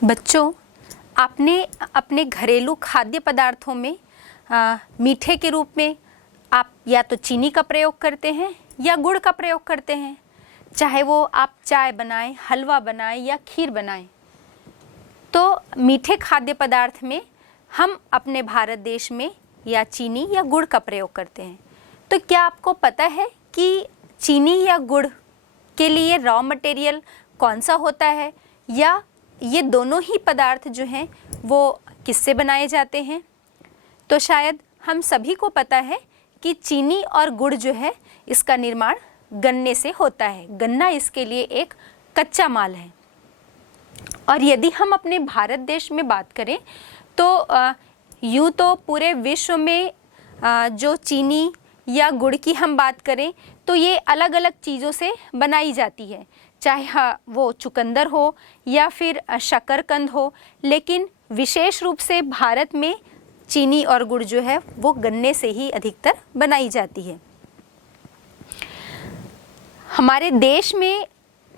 बच्चों, आपने अपने घरेलू खाद्य पदार्थों में मीठे के रूप में आप या तो चीनी का प्रयोग करते हैं या गुड़ का प्रयोग करते हैं, चाहे वो आप चाय बनाएं, हलवा बनाएं या खीर बनाएं। तो मीठे खाद्य पदार्थ में हम अपने भारत देश में या चीनी या गुड़ का प्रयोग करते हैं। तो क्या आपको पता है कि चीनी या गुड़ के लिए रॉ मटेरियल कौन सा होता है, या ये दोनों ही पदार्थ जो हैं वो किससे बनाए जाते हैं? तो शायद हम सभी को पता है कि चीनी और गुड़ जो है इसका निर्माण गन्ने से होता है। गन्ना इसके लिए एक कच्चा माल है। और यदि हम अपने भारत देश में बात करें तो यूँ तो पूरे विश्व में जो चीनी या गुड़ की हम बात करें तो ये अलग अलग चीज़ों से बनाई जाती है, चाहे वो चुकंदर हो या फिर शकरकंद हो, लेकिन विशेष रूप से भारत में चीनी और गुड़ जो है वो गन्ने से ही अधिकतर बनाई जाती है। हमारे देश में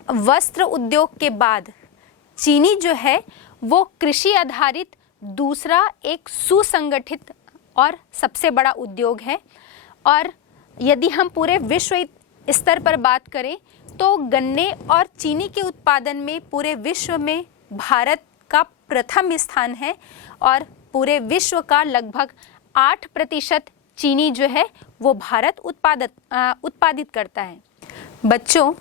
वस्त्र उद्योग के बाद चीनी जो है वो कृषि आधारित दूसरा एक सुसंगठित और सबसे बड़ा उद्योग है। और यदि हम पूरे विश्व स्तर पर बात करें तो गन्ने और चीनी के उत्पादन में पूरे विश्व में भारत का प्रथम स्थान है और पूरे विश्व का लगभग 8% चीनी जो है वो भारत उत्पादित करता है। बच्चों,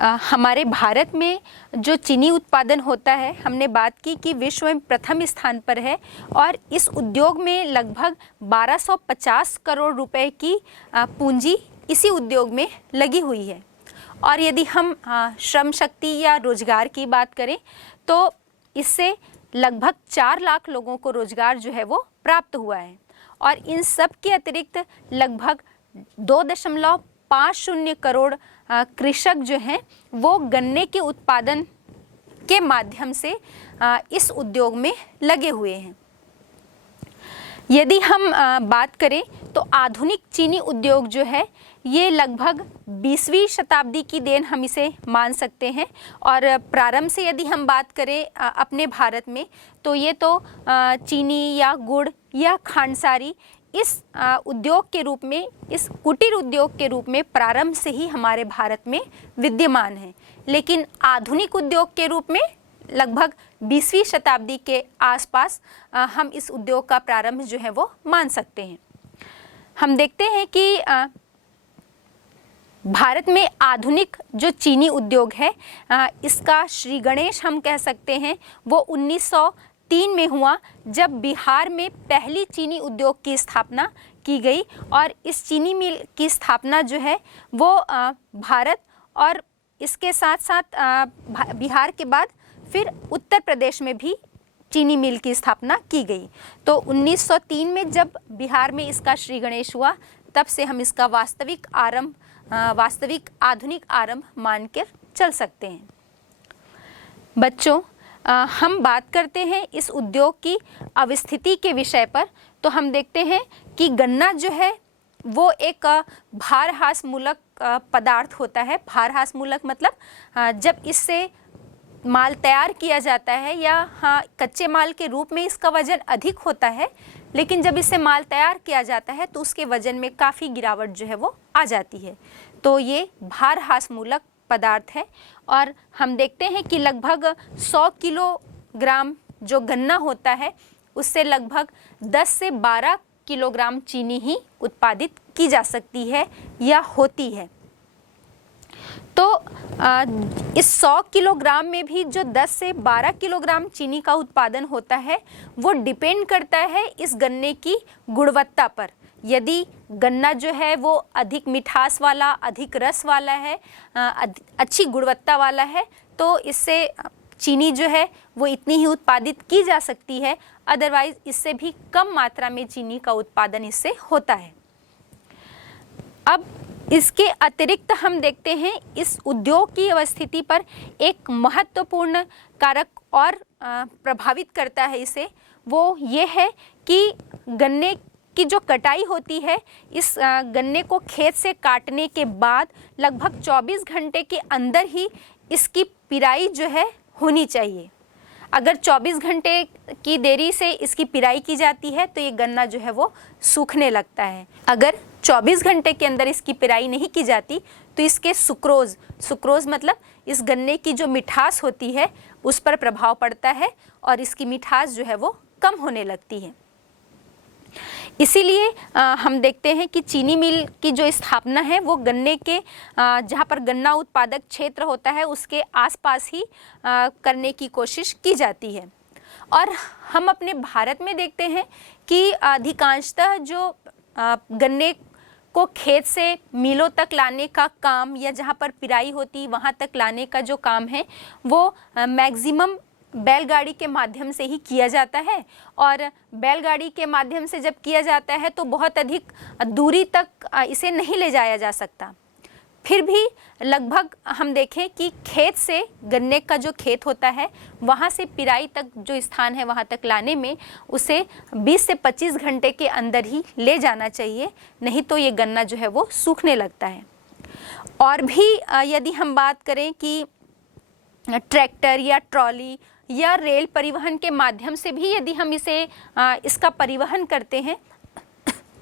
हमारे भारत में जो चीनी उत्पादन होता है, हमने बात की कि विश्व में प्रथम स्थान पर है और इस उद्योग में लगभग 1250 करोड़ रुपए की पूंजी इसी उद्योग में लगी हुई है। और यदि हम श्रम शक्ति या रोजगार की बात करें तो इससे लगभग 4 लाख लोगों को रोजगार जो है वो प्राप्त हुआ है। और इन सब के अतिरिक्त लगभग 2.50 करोड़ कृषक जो हैं वो गन्ने के उत्पादन के माध्यम से इस उद्योग में लगे हुए हैं। यदि हम बात करें तो आधुनिक चीनी उद्योग जो है ये लगभग 20वीं शताब्दी की देन हम इसे मान सकते हैं। और प्रारंभ से यदि हम बात करें अपने भारत में तो ये तो चीनी या गुड़ या खांडसारी इस उद्योग के रूप में, इस कुटीर उद्योग के रूप में प्रारंभ से ही हमारे भारत में विद्यमान है। लेकिन आधुनिक उद्योग के रूप में लगभग 20वीं शताब्दी के आसपास हम इस उद्योग का प्रारंभ जो है वो मान सकते हैं। हम देखते हैं कि भारत में आधुनिक जो चीनी उद्योग है इसका श्री गणेश हम कह सकते हैं वो 1903 में हुआ, जब बिहार में पहली चीनी उद्योग की स्थापना की गई। और इस चीनी मिल की स्थापना जो है वो भारत और इसके साथ साथ बिहार के बाद फिर उत्तर प्रदेश में भी चीनी मिल की स्थापना की गई। तो 1903 में जब बिहार में इसका श्री गणेश हुआ, तब से हम इसका वास्तविक आधुनिक आरंभ मानकर चल सकते हैं। बच्चों, हम बात करते हैं इस उद्योग की अवस्थिति के विषय पर, तो हम देखते हैं कि गन्ना जो है वो एक भारहास मूलक पदार्थ होता है। भारहास मूलक मतलब जब इससे माल तैयार किया जाता है या कच्चे माल के रूप में इसका वजन अधिक होता है, लेकिन जब इससे माल तैयार किया जाता है तो उसके वजन में काफ़ी गिरावट जो है वो आ जाती है। तो ये भारहास मूलक पदार्थ है। और हम देखते हैं कि लगभग 100 किलोग्राम जो गन्ना होता है उससे लगभग 10 से 12 किलोग्राम चीनी ही उत्पादित की जा सकती है या होती है। तो इस 100 किलोग्राम में भी जो 10 से 12 किलोग्राम चीनी का उत्पादन होता है वो डिपेंड करता है इस गन्ने की गुणवत्ता पर। यदि गन्ना जो है वो अधिक मिठास वाला, अधिक रस वाला है, अच्छी गुणवत्ता वाला है, तो इससे चीनी जो है वो इतनी ही उत्पादित की जा सकती है, अदरवाइज इससे भी कम मात्रा में चीनी का उत्पादन इससे होता है। अब इसके अतिरिक्त हम देखते हैं इस उद्योग की अवस्थिति पर एक महत्वपूर्ण कारक और प्रभावित करता है इसे, वो ये है कि गन्ने की जो कटाई होती है, इस गन्ने को खेत से काटने के बाद लगभग 24 घंटे के अंदर ही इसकी पिराई जो है होनी चाहिए। अगर 24 घंटे की देरी से इसकी पिराई की जाती है तो ये गन्ना जो है वो सूखने लगता है। अगर 24 घंटे के अंदर इसकी पिराई नहीं की जाती तो इसके सुक्रोज मतलब इस गन्ने की जो मिठास होती है उस पर प्रभाव पड़ता है और इसकी मिठास जो है वो कम होने लगती है। इसीलिए हम देखते हैं कि चीनी मिल की जो स्थापना है वो गन्ने के जहाँ पर गन्ना उत्पादक क्षेत्र होता है उसके आसपास ही करने की कोशिश की जाती है। और हम अपने भारत में देखते हैं कि अधिकांशतः जो गन्ने को खेत से मिलों तक लाने का काम या जहाँ पर पिराई होती वहाँ तक लाने का जो काम है वो मैक्सिमम बैलगाड़ी के माध्यम से ही किया जाता है। और बैलगाड़ी के माध्यम से जब किया जाता है तो बहुत अधिक दूरी तक इसे नहीं ले जाया जा सकता। फिर भी लगभग हम देखें कि खेत से गन्ने का जो खेत होता है वहाँ से पिराई तक जो स्थान है वहाँ तक लाने में उसे 20 से 25 घंटे के अंदर ही ले जाना चाहिए, नहीं तो ये गन्ना जो है वो सूखने लगता है। और भी यदि हम बात करें कि ट्रैक्टर या ट्रॉली या रेल परिवहन के माध्यम से भी यदि हम इसका परिवहन करते हैं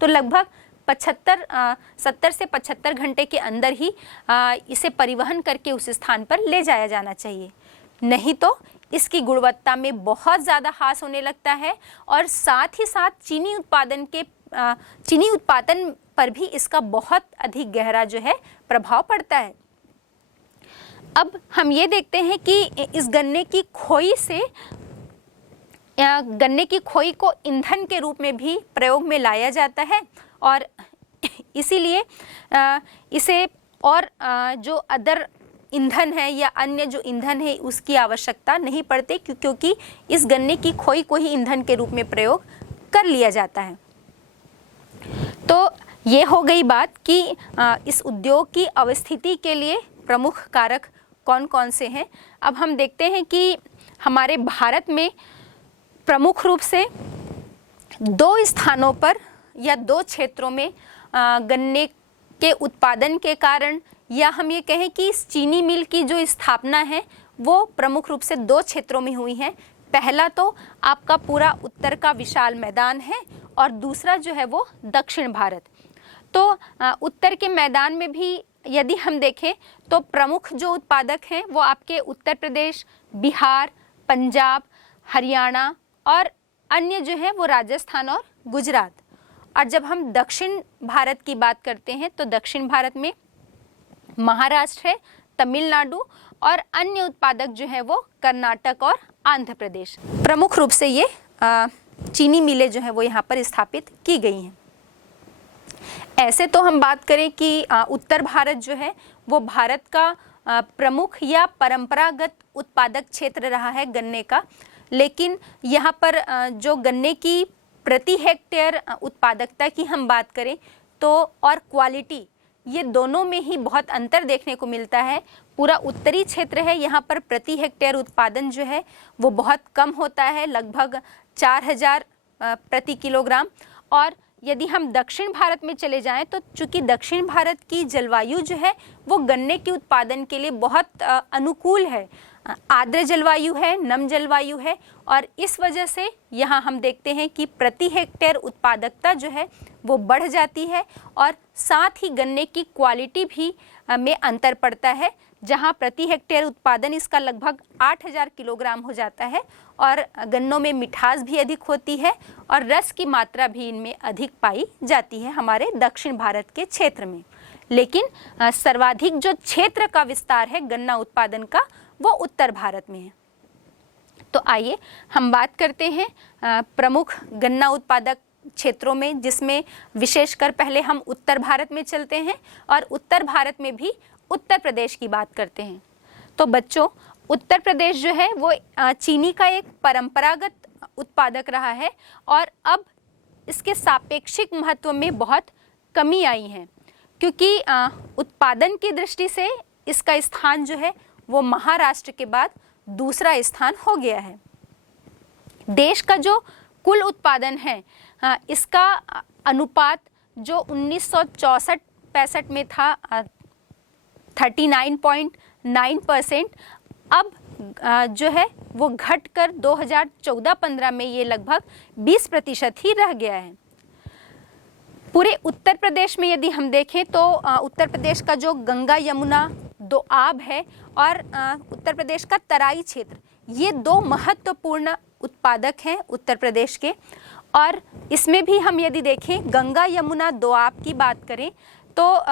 तो लगभग 70 से 75 घंटे के अंदर ही इसे परिवहन करके उस स्थान पर ले जाया जाना चाहिए, नहीं तो इसकी गुणवत्ता में बहुत ज़्यादा ह्रास होने लगता है और साथ ही साथ चीनी उत्पादन पर भी इसका बहुत अधिक गहरा जो है प्रभाव पड़ता है। अब हम ये देखते हैं कि इस गन्ने की खोई को ईंधन के रूप में भी प्रयोग में लाया जाता है और इसीलिए इसे और जो अदर ईंधन है या अन्य जो ईंधन है उसकी आवश्यकता नहीं पड़ती क्योंकि इस गन्ने की खोई को ही ईंधन के रूप में प्रयोग कर लिया जाता है। तो ये हो गई बात कि इस उद्योग की अवस्थिति के लिए प्रमुख कारक कौन कौन से हैं। अब हम देखते हैं कि हमारे भारत में प्रमुख रूप से 2 स्थानों पर या 2 क्षेत्रों में गन्ने के उत्पादन के कारण या हम ये कहें कि इस चीनी मिल की जो स्थापना है वो प्रमुख रूप से 2 क्षेत्रों में हुई है। पहला तो आपका पूरा उत्तर का विशाल मैदान है और दूसरा जो है वो दक्षिण भारत। तो उत्तर के मैदान में भी यदि हम देखें तो प्रमुख जो उत्पादक हैं वो आपके उत्तर प्रदेश, बिहार, पंजाब, हरियाणा और अन्य जो है वो राजस्थान और गुजरात। और जब हम दक्षिण भारत की बात करते हैं तो दक्षिण भारत में महाराष्ट्र है, तमिलनाडु और अन्य उत्पादक जो है वो कर्नाटक और आंध्र प्रदेश। प्रमुख रूप से ये चीनी मिलें जो है वो यहाँ पर स्थापित की गई हैं। ऐसे तो हम बात करें कि उत्तर भारत जो है वो भारत का प्रमुख या परंपरागत उत्पादक क्षेत्र रहा है गन्ने का, लेकिन यहाँ पर जो गन्ने की प्रति हेक्टेयर उत्पादकता की हम बात करें तो और क्वालिटी, ये दोनों में ही बहुत अंतर देखने को मिलता है। पूरा उत्तरी क्षेत्र है, यहाँ पर प्रति हेक्टेयर उत्पादन जो है वो बहुत कम होता है, लगभग 4000 प्रति किलोग्राम। और यदि हम दक्षिण भारत में चले जाएं तो चूंकि दक्षिण भारत की जलवायु जो है वो गन्ने के उत्पादन के लिए बहुत अनुकूल है, आर्द्र जलवायु है, नम जलवायु है और इस वजह से यहाँ हम देखते हैं कि प्रति हेक्टेयर उत्पादकता जो है वो बढ़ जाती है और साथ ही गन्ने की क्वालिटी भी में अंतर पड़ता है, जहाँ प्रति हेक्टेयर उत्पादन इसका लगभग 8000 किलोग्राम हो जाता है और गन्नों में मिठास भी अधिक होती है और रस की मात्रा भी इनमें अधिक पाई जाती है हमारे दक्षिण भारत के क्षेत्र में। लेकिन सर्वाधिक जो क्षेत्र का विस्तार है गन्ना उत्पादन का वो उत्तर भारत में है। तो आइए हम बात करते हैं प्रमुख गन्ना उत्पादक क्षेत्रों में, जिसमें विशेषकर पहले हम उत्तर भारत में चलते हैं और उत्तर भारत में भी उत्तर प्रदेश की बात करते हैं। तो बच्चों, उत्तर प्रदेश जो है वो चीनी का एक परंपरागत उत्पादक रहा है और अब इसके सापेक्षिक महत्व में बहुत कमी आई है, क्योंकि उत्पादन की दृष्टि से इसका स्थान जो है वो महाराष्ट्र के बाद दूसरा स्थान हो गया है। देश का जो कुल उत्पादन है इसका अनुपात जो 1964-65 में था 39.9%, अब जो है वो घटकर 2014-15 में ये लगभग 20% ही रह गया है। पूरे उत्तर प्रदेश में यदि हम देखें तो उत्तर प्रदेश का जो गंगा यमुना दोआब है और उत्तर प्रदेश का तराई क्षेत्र, ये दो महत्वपूर्ण उत्पादक हैं उत्तर प्रदेश के। और इसमें भी हम यदि देखें गंगा यमुना दोआब की बात करें तो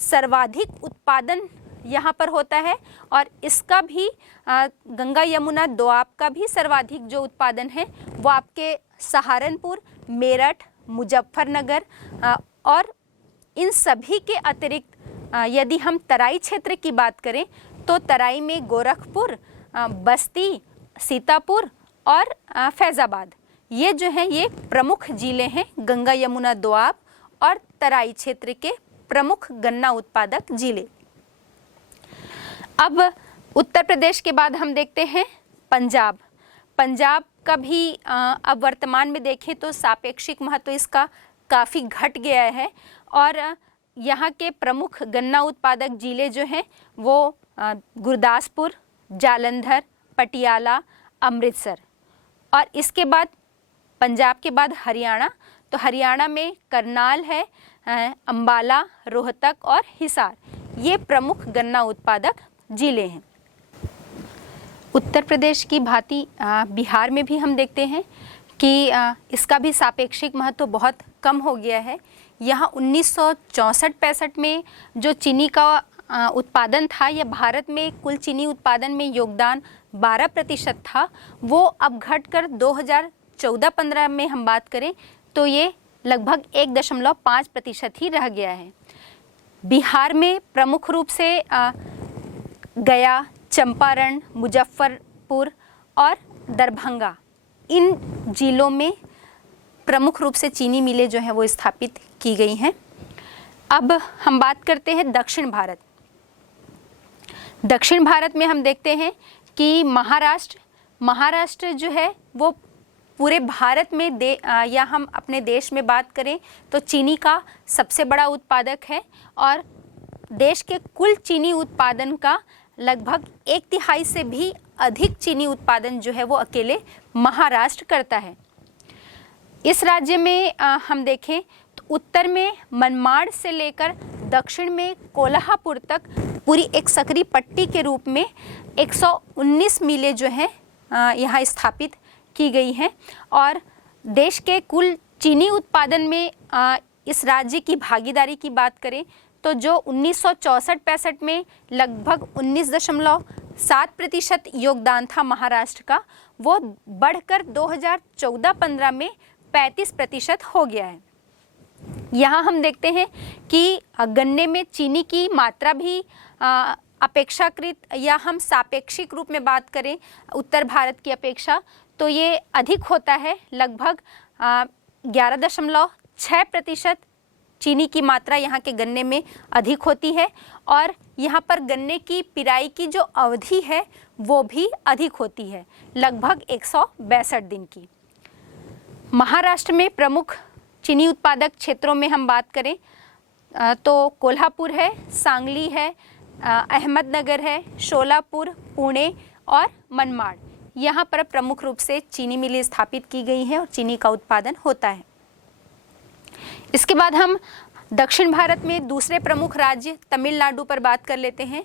सर्वाधिक उत्पादन यहाँ पर होता है और इसका भी गंगा यमुना दोआब का भी सर्वाधिक जो उत्पादन है वो आपके सहारनपुर, मेरठ, मुजफ्फरनगर और इन सभी के अतिरिक्त यदि हम तराई क्षेत्र की बात करें तो तराई में गोरखपुर, बस्ती, सीतापुर और फैज़ाबाद, ये जो हैं ये प्रमुख जिले हैं गंगा यमुना दोआब और तराई क्षेत्र के प्रमुख गन्ना उत्पादक जिले। अब उत्तर प्रदेश के बाद हम देखते हैं पंजाब। पंजाब का भी अब वर्तमान में देखें तो सापेक्षिक महत्व इसका काफ़ी घट गया है और यहाँ के प्रमुख गन्ना उत्पादक जिले जो हैं वो गुरदासपुर, जालंधर, पटियाला, अमृतसर। और इसके बाद पंजाब के बाद हरियाणा, तो हरियाणा में करनाल है, अंबाला, रोहतक और हिसार, ये प्रमुख गन्ना उत्पादक जिले हैं। उत्तर प्रदेश की भांति बिहार में भी हम देखते हैं कि इसका भी सापेक्षिक महत्व बहुत कम हो गया है। यहाँ 1964-65 में जो चीनी का उत्पादन था या भारत में कुल चीनी उत्पादन में योगदान 12% था, वो अब घटकर 2014-15 में हम बात करें तो ये लगभग 1.5% ही रह गया है। बिहार में प्रमुख रूप से गया, चंपारण, मुजफ्फरपुर और दरभंगा, इन जिलों में प्रमुख रूप से चीनी मिलें जो हैं वो स्थापित की गई हैं। अब हम बात करते हैं दक्षिण भारत। दक्षिण भारत में हम देखते हैं कि महाराष्ट्र जो है वो पूरे भारत में या हम अपने देश में बात करें तो चीनी का सबसे बड़ा उत्पादक है और देश के कुल चीनी उत्पादन का लगभग 1/3 से भी अधिक चीनी उत्पादन जो है वो अकेले महाराष्ट्र करता है। इस राज्य में हम देखें तो उत्तर में मनमाड़ से लेकर दक्षिण में कोल्हापुर तक पूरी एक सकरी पट्टी के रूप में 119 मिलें जो हैं यहाँ स्थापित की गई हैं और देश के कुल चीनी उत्पादन में इस राज्य की भागीदारी की बात करें तो जो 1964-65 में लगभग 19.7% योगदान था महाराष्ट्र का, वो बढ़कर 2014-15 में 35% हो गया है। यहाँ हम देखते हैं कि गन्ने में चीनी की मात्रा भी अपेक्षाकृत या हम सापेक्षिक रूप में बात करें उत्तर भारत की अपेक्षा तो ये अधिक होता है, लगभग 11.6% चीनी की मात्रा यहाँ के गन्ने में अधिक होती है और यहाँ पर गन्ने की पिराई की जो अवधि है वो भी अधिक होती है, लगभग 162 दिन की। महाराष्ट्र में प्रमुख चीनी उत्पादक क्षेत्रों में हम बात करें तो कोल्हापुर है, सांगली है, अहमदनगर है, शोलापुर, पुणे और मनमाड़, यहाँ पर प्रमुख रूप से चीनी मिलें स्थापित की गई हैं और चीनी का उत्पादन होता है। इसके बाद हम दक्षिण भारत में दूसरे प्रमुख राज्य तमिलनाडु पर बात कर लेते हैं।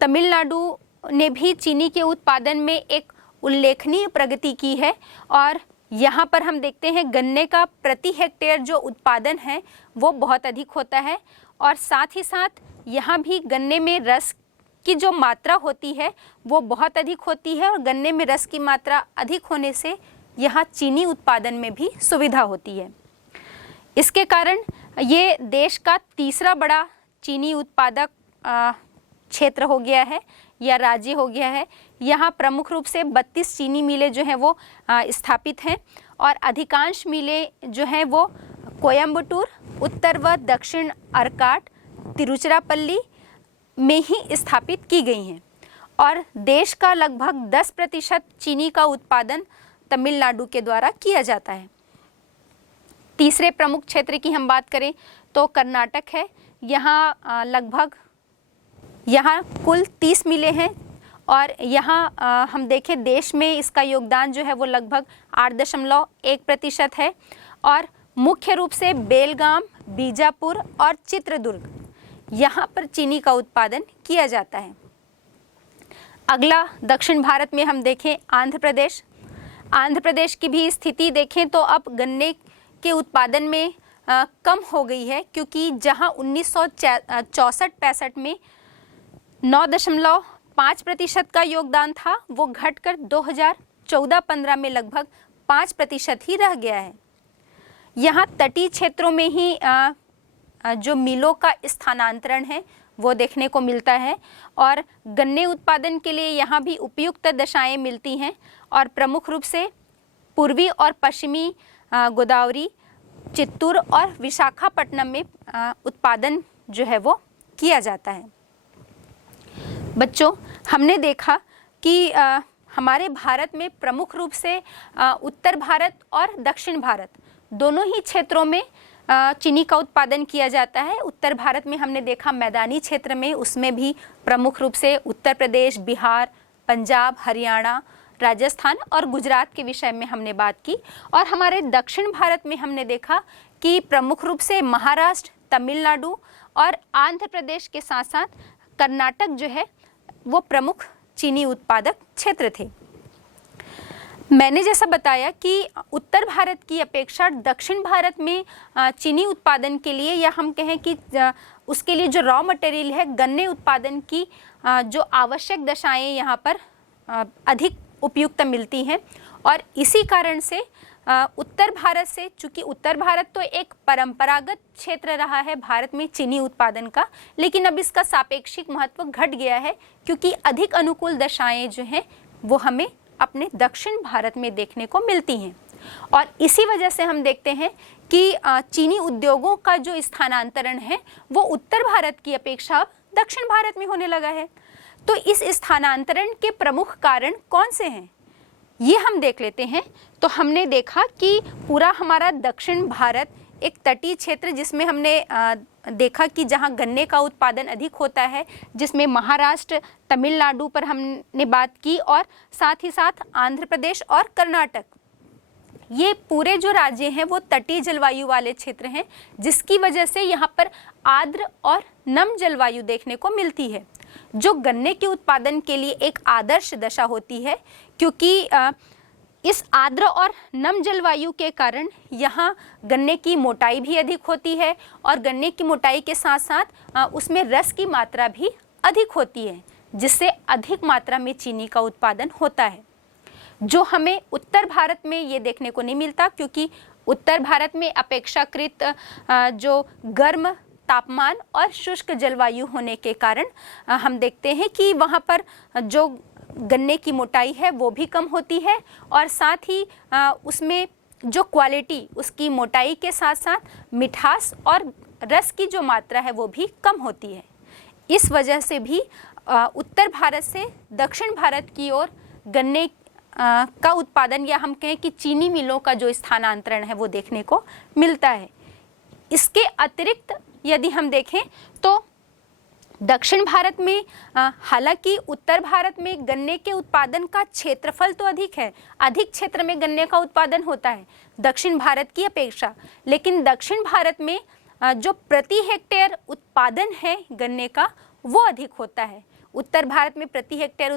तमिलनाडु ने भी चीनी के उत्पादन में एक उल्लेखनीय प्रगति की है और यहाँ पर हम देखते हैं गन्ने का प्रति हेक्टेयर जो उत्पादन है वो बहुत अधिक होता है और साथ ही साथ यहाँ भी गन्ने में रस की जो मात्रा होती है वो बहुत अधिक होती है और गन्ने में रस की मात्रा अधिक होने से यहाँ चीनी उत्पादन में भी सुविधा होती है। इसके कारण ये देश का तीसरा बड़ा चीनी उत्पादक क्षेत्र हो गया है या राज्य हो गया है। यहाँ प्रमुख रूप से 32 चीनी मिलें जो हैं वो स्थापित हैं और अधिकांश मिलें जो हैं वो कोयम्बटूर, उत्तर व दक्षिण अर्काट, तिरुचिरापल्ली में ही स्थापित की गई हैं और देश का लगभग 10% चीनी का उत्पादन तमिलनाडु के द्वारा किया जाता है। तीसरे प्रमुख क्षेत्र की हम बात करें तो कर्नाटक है। यहाँ कुल 30 मिलें हैं और यहाँ हम देखें देश में इसका योगदान जो है वो लगभग 8.1% है और मुख्य रूप से बेलगाम, बीजापुर और चित्रदुर्ग यहाँ पर चीनी का उत्पादन किया जाता है। अगला दक्षिण भारत में हम देखें आंध्र प्रदेश। आंध्र प्रदेश की भी स्थिति देखें तो अब गन्ने के उत्पादन में कम हो गई है, क्योंकि जहां 1964-65 में 9.5% का योगदान था, वो घटकर 2014-15 में लगभग 5% ही रह गया है। यहाँ तटीय क्षेत्रों में ही जो मिलों का स्थानांतरण है वो देखने को मिलता है और गन्ने उत्पादन के लिए यहाँ भी उपयुक्त दशाएं मिलती हैं और प्रमुख रूप से पूर्वी और पश्चिमी गोदावरी, चित्तूर और विशाखापट्टनम में उत्पादन जो है वो किया जाता है। बच्चों, हमने देखा कि हमारे भारत में प्रमुख रूप से उत्तर भारत और दक्षिण भारत दोनों ही क्षेत्रों में चीनी का उत्पादन किया जाता है। उत्तर भारत में हमने देखा मैदानी क्षेत्र में, उसमें भी प्रमुख रूप से उत्तर प्रदेश, बिहार, पंजाब, हरियाणा, राजस्थान और गुजरात के विषय में हमने बात की। और हमारे दक्षिण भारत में हमने देखा कि प्रमुख रूप से महाराष्ट्र, तमिलनाडु और आंध्र प्रदेश के साथ साथ कर्नाटक जो है वो प्रमुख चीनी उत्पादक क्षेत्र थे। मैंने जैसा बताया कि उत्तर भारत की अपेक्षा दक्षिण भारत में चीनी उत्पादन के लिए, या हम कहें कि उसके लिए जो रॉ मटेरियल है, गन्ने उत्पादन की जो आवश्यक दशाएं यहाँ पर अधिक उपयुक्त मिलती हैं। और इसी कारण से उत्तर भारत से, चूँकि उत्तर भारत तो एक परंपरागत क्षेत्र रहा है भारत में चीनी उत्पादन का, लेकिन अब इसका सापेक्षिक महत्व घट गया है, क्योंकि अधिक अनुकूल दशाएं जो हैं वो हमें अपने दक्षिण भारत में देखने को मिलती हैं। और इसी वजह से हम देखते हैं कि चीनी उद्योगों का जो स्थानांतरण है वो उत्तर भारत की अपेक्षा अब दक्षिण भारत में होने लगा है। तो इस स्थानांतरण के प्रमुख कारण कौन से हैं, ये हम देख लेते हैं। तो हमने देखा कि पूरा हमारा दक्षिण भारत एक तटीय क्षेत्र, जिसमें हमने देखा कि जहां गन्ने का उत्पादन अधिक होता है, जिसमें महाराष्ट्र, तमिलनाडु पर हमने बात की और साथ ही साथ आंध्र प्रदेश और कर्नाटक, ये पूरे जो राज्य हैं वो तटीय जलवायु वाले क्षेत्र हैं, जिसकी वजह से यहाँ पर आर्द्र और नम जलवायु देखने को मिलती है, जो गन्ने के उत्पादन के लिए एक आदर्श दशा होती है। क्योंकि इस आर्द्र और नम जलवायु के कारण यहाँ गन्ने की मोटाई भी अधिक होती है और गन्ने की मोटाई के साथ साथ उसमें रस की मात्रा भी अधिक होती है, जिससे अधिक मात्रा में चीनी का उत्पादन होता है, जो हमें उत्तर भारत में ये देखने को नहीं मिलता। क्योंकि उत्तर भारत में अपेक्षाकृत जो गर्म तापमान और शुष्क जलवायु होने के कारण हम देखते हैं कि वहाँ पर जो गन्ने की मोटाई है वो भी कम होती है और साथ ही उसमें जो क्वालिटी, उसकी मोटाई के साथ साथ मिठास और रस की जो मात्रा है वो भी कम होती है। इस वजह से भी उत्तर भारत से दक्षिण भारत की ओर गन्ने का उत्पादन, या हम कहें कि चीनी मिलों का जो स्थानांतरण है वो देखने को मिलता है। इसके अतिरिक्त यदि हम देखें तो दक्षिण भारत में हालांकि उत्तर भारत में गन्ने के उत्पादन का क्षेत्रफल तो अधिक है, अधिक क्षेत्र में गन्ने का उत्पादन होता है दक्षिण भारत की अपेक्षा, लेकिन दक्षिण भारत में जो प्रति हेक्टेयर उत्पादन है गन्ने का वो अधिक होता है। उत्तर भारत में प्रति हेक्टेयर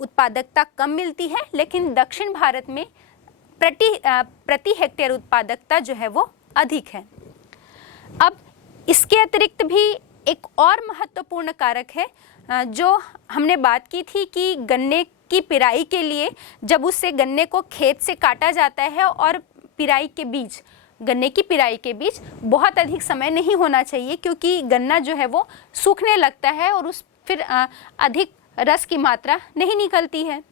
उत्पादकता कम मिलती है, लेकिन दक्षिण भारत में प्रति हेक्टेयर उत्पादकता जो है वो अधिक है। अब इसके अतिरिक्त भी एक और महत्वपूर्ण कारक है जो हमने बात की थी कि गन्ने की पिराई के लिए जब उससे गन्ने को खेत से काटा जाता है और पिराई के बीच, गन्ने की पिराई के बीच बहुत अधिक समय नहीं होना चाहिए, क्योंकि गन्ना जो है वो सूखने लगता है और उस फिर अधिक रस की मात्रा नहीं निकलती है।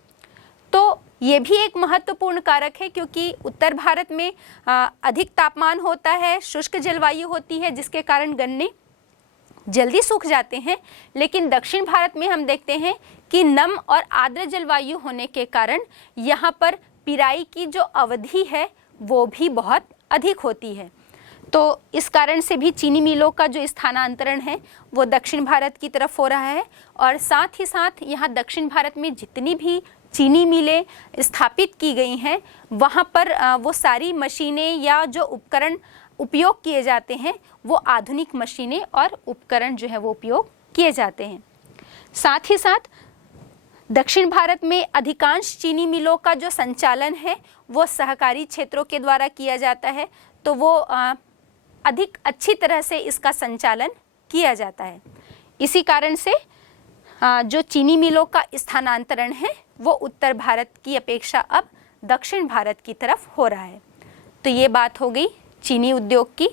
तो ये भी एक महत्वपूर्ण कारक है, क्योंकि उत्तर भारत में अधिक तापमान होता है, शुष्क जलवायु होती है, जिसके कारण गन्ने जल्दी सूख जाते हैं। लेकिन दक्षिण भारत में हम देखते हैं कि नम और आर्द्र जलवायु होने के कारण यहाँ पर पिराई की जो अवधि है वो भी बहुत अधिक होती है। तो इस कारण से भी चीनी मिलों का जो स्थानांतरण है वो दक्षिण भारत की तरफ हो रहा है। और साथ ही साथ यहाँ दक्षिण भारत में जितनी भी चीनी मिलें स्थापित की गई हैं वहाँ पर वो सारी मशीनें या जो उपकरण उपयोग किए जाते हैं वो आधुनिक मशीनें और उपकरण जो है वो उपयोग किए जाते हैं। साथ ही साथ दक्षिण भारत में अधिकांश चीनी मिलों का जो संचालन है वो सहकारी क्षेत्रों के द्वारा किया जाता है, तो वो अधिक अच्छी तरह से इसका संचालन किया जाता है। इसी कारण से जो चीनी मिलों का स्थानांतरण है वो उत्तर भारत की अपेक्षा अब दक्षिण भारत की तरफ हो रहा है। तो ये बात हो गई चीनी उद्योग की।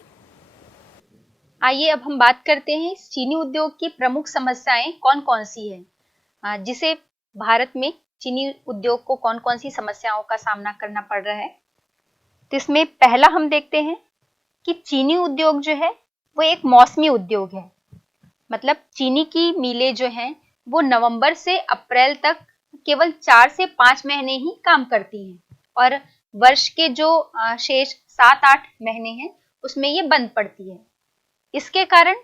आइए अब हम बात करते हैं चीनी उद्योग की प्रमुख समस्याएं कौन कौन सी है, जिसे भारत में चीनी उद्योग को कौन कौन सी समस्याओं का सामना करना पड़ रहा है। तो इसमें पहला हम देखते हैं कि चीनी उद्योग जो है वो एक मौसमी उद्योग है। मतलब चीनी की मिलें जो हैं वो नवंबर से अप्रैल तक केवल 4 से 5 महीने ही काम करती हैं और वर्ष के जो शेष 7-8 महीने हैं उसमें ये बंद पड़ती है। इसके कारण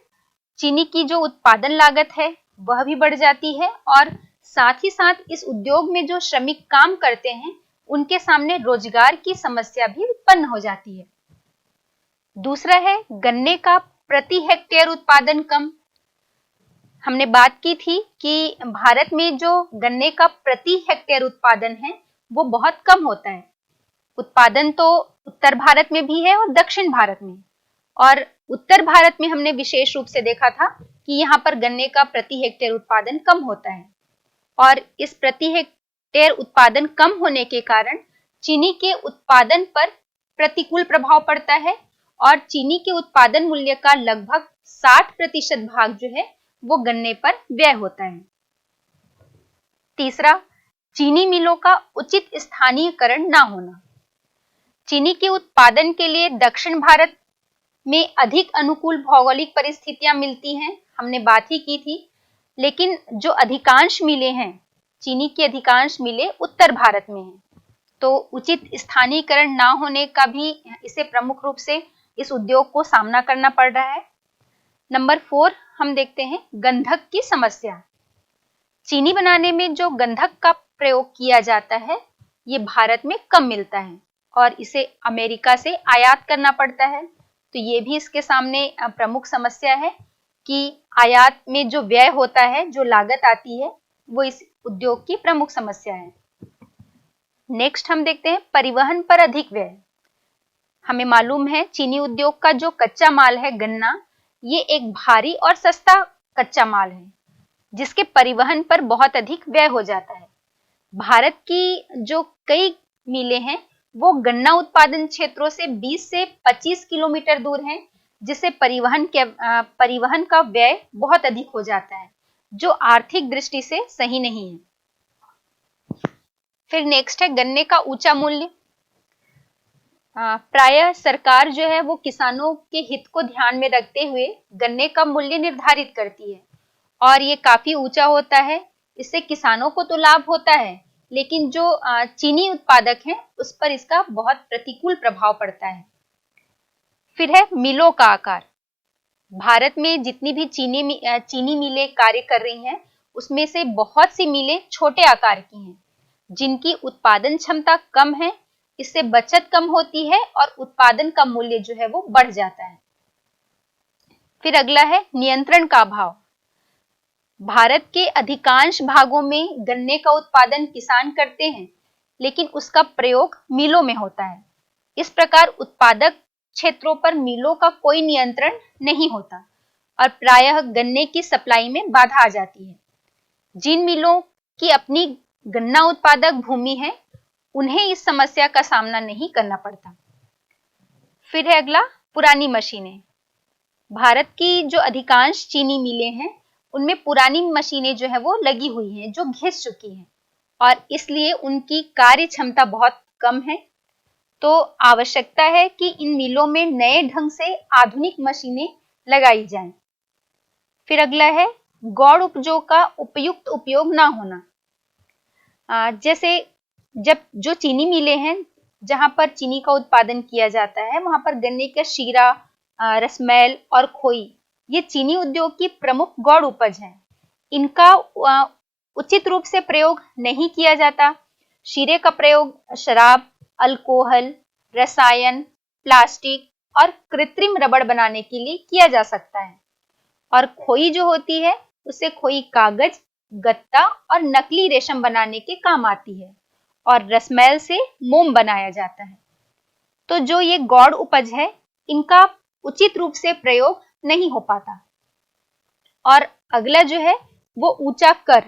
चीनी की जो उत्पादन लागत है वह भी बढ़ जाती है और साथ ही साथ इस उद्योग में जो श्रमिक काम करते हैं उनके सामने रोजगार की समस्या भी उत्पन्न हो जाती है। दूसरा है गन्ने का प्रति हेक्टेयर उत्पादन कम। हमने बात की थी कि भारत में जो गन्ने का प्रति हेक्टेयर उत्पादन है वो बहुत कम होता है। उत्पादन तो उत्तर भारत में भी है और दक्षिण भारत में, और उत्तर भारत में हमने विशेष रूप से देखा था कि यहाँ पर गन्ने का प्रति हेक्टेयर उत्पादन कम होता है और इस प्रति हेक्टेयर उत्पादन कम होने के कारण चीनी के उत्पादन पर प्रतिकूल प्रभाव पड़ता है और चीनी के उत्पादन मूल्य का लगभग 60% भाग जो है वो गन्ने पर व्यय होता है। तीसरा, चीनी मिलों का उचित स्थानीयकरण ना होना। चीनी के उत्पादन के लिए दक्षिण भारत में अधिक अनुकूल भौगोलिक परिस्थितियां मिलती हैं, हमने बात ही की थी, लेकिन जो अधिकांश मिलें हैं, चीनी की अधिकांश मिलें उत्तर भारत में हैं, तो उचित स्थानीयकरण ना होने का भी इसे प्रमुख रूप से इस उद्योग को सामना करना पड़ रहा है। नंबर 4 हम देखते हैं गंधक की समस्या। चीनी बनाने में जो गंधक का प्रयोग किया जाता है ये भारत में कम मिलता है और इसे अमेरिका से आयात करना पड़ता है। तो ये भी इसके सामने प्रमुख समस्या है कि आयात में जो व्यय होता है, जो लागत आती है, वो इस उद्योग की प्रमुख समस्या है। नेक्स्ट हम देखते हैं परिवहन पर अधिक व्यय। हमें मालूम है चीनी उद्योग का जो कच्चा माल है गन्ना, ये एक भारी और सस्ता कच्चा माल है जिसके परिवहन पर बहुत अधिक व्यय हो जाता है। भारत की जो कई मिलें हैं वो गन्ना उत्पादन क्षेत्रों से 20 से 25 किलोमीटर दूर हैं, जिससे परिवहन का व्यय बहुत अधिक हो जाता है जो आर्थिक दृष्टि से सही नहीं है। फिर नेक्स्ट है गन्ने का ऊंचा मूल्य। प्रायः सरकार जो है वो किसानों के हित को ध्यान में रखते हुए गन्ने का मूल्य निर्धारित करती है और ये काफी ऊंचा होता है। इससे किसानों को तो लाभ होता है, लेकिन जो चीनी उत्पादक हैं उस पर इसका बहुत प्रतिकूल प्रभाव पड़ता है। फिर है मिलों का आकार। भारत में जितनी भी चीनी मिलें कार्य कर रही हैं उसमें से बहुत सी मिलें छोटे आकार की हैं जिनकी उत्पादन क्षमता कम है। इससे बचत कम होती है और उत्पादन का मूल्य जो है वो बढ़ जाता है। फिर अगला है नियंत्रण का अभाव। भारत के अधिकांश भागों में गन्ने का उत्पादन किसान करते हैं, लेकिन उसका प्रयोग मिलों में होता है। इस प्रकार उत्पादक क्षेत्रों पर मिलों का कोई नियंत्रण नहीं होता और प्रायः गन्ने की सप्लाई में बाधा आ जाती है। जिन मिलों की अपनी गन्ना उत्पादक भूमि है उन्हें इस समस्या का सामना नहीं करना पड़ता। फिर है अगला पुरानी मशीनें। भारत की जो अधिकांश चीनी मिलें हैं उनमें पुरानी मशीनें जो है वो लगी हुई हैं जो घिस चुकी हैं और इसलिए उनकी कार्य क्षमता बहुत कम है। तो आवश्यकता है कि इन मिलों में नए ढंग से आधुनिक मशीनें लगाई जाएं। फिर अगला है गौण उपजों का उपयुक्त उपयोग ना होना। जैसे जब जो चीनी मिलें हैं जहां पर चीनी का उत्पादन किया जाता है वहां पर गन्ने का शीरा, रसमैल और खोई, ये चीनी उद्योग की प्रमुख गौड़ उपज हैं। इनका उचित रूप से प्रयोग नहीं किया जाता। शीरे का प्रयोग शराब, अल्कोहल, रसायन, प्लास्टिक और कृत्रिम रबड़ बनाने के लिए किया जा सकता है। और खोई जो होती है, उसे खोई कागज, गत्ता और नकली रेशम बनाने के काम आती है। और रसमैल से मोम बनाया जाता है। तो जो ये गौड़ उपज है, इनका उचित रूप से प्रयोग नहीं हो पाता। और अगला जो है वो ऊंचा कर।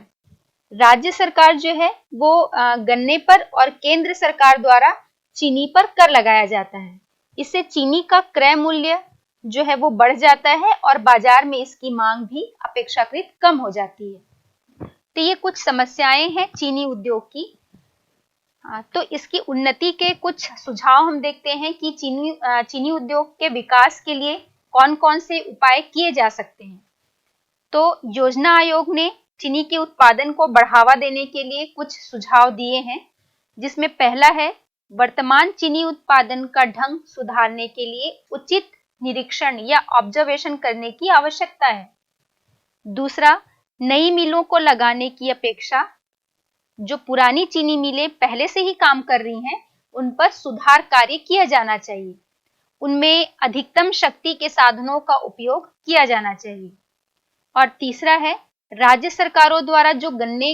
राज्य सरकार जो है वो गन्ने पर और केंद्र सरकार द्वारा चीनी पर कर लगाया जाता है। इससे चीनी का क्रय मूल्य जो है वो बढ़ जाता है और बाजार में इसकी मांग भी अपेक्षाकृत कम हो जाती है। तो ये कुछ समस्याएं हैं चीनी उद्योग की। तो इसकी उन्नति के कुछ सुझाव हम देखते हैं कि चीनी उद्योग के विकास के लिए कौन कौन से उपाय किए जा सकते हैं। तो योजना आयोग ने चीनी के उत्पादन को बढ़ावा देने के लिए कुछ सुझाव दिए हैं, जिसमें पहला है वर्तमान चीनी उत्पादन का ढंग सुधारने के लिए उचित निरीक्षण या ऑब्जर्वेशन करने की आवश्यकता है। दूसरा, नई मिलों को लगाने की अपेक्षा जो पुरानी चीनी मिलें पहले से ही काम कर रही हैं, उन पर सुधार कार्य किया जाना चाहिए। उनमें अधिकतम शक्ति के साधनों का उपयोग किया जाना चाहिए। और तीसरा है राज्य सरकारों द्वारा जो गन्ने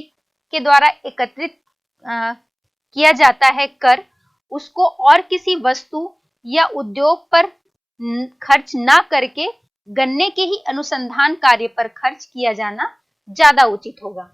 के द्वारा एकत्रित किया जाता है कर, उसको और किसी वस्तु या उद्योग पर खर्च ना करके गन्ने के ही अनुसंधान कार्य पर खर्च किया जाना ज्यादा उचित होगा।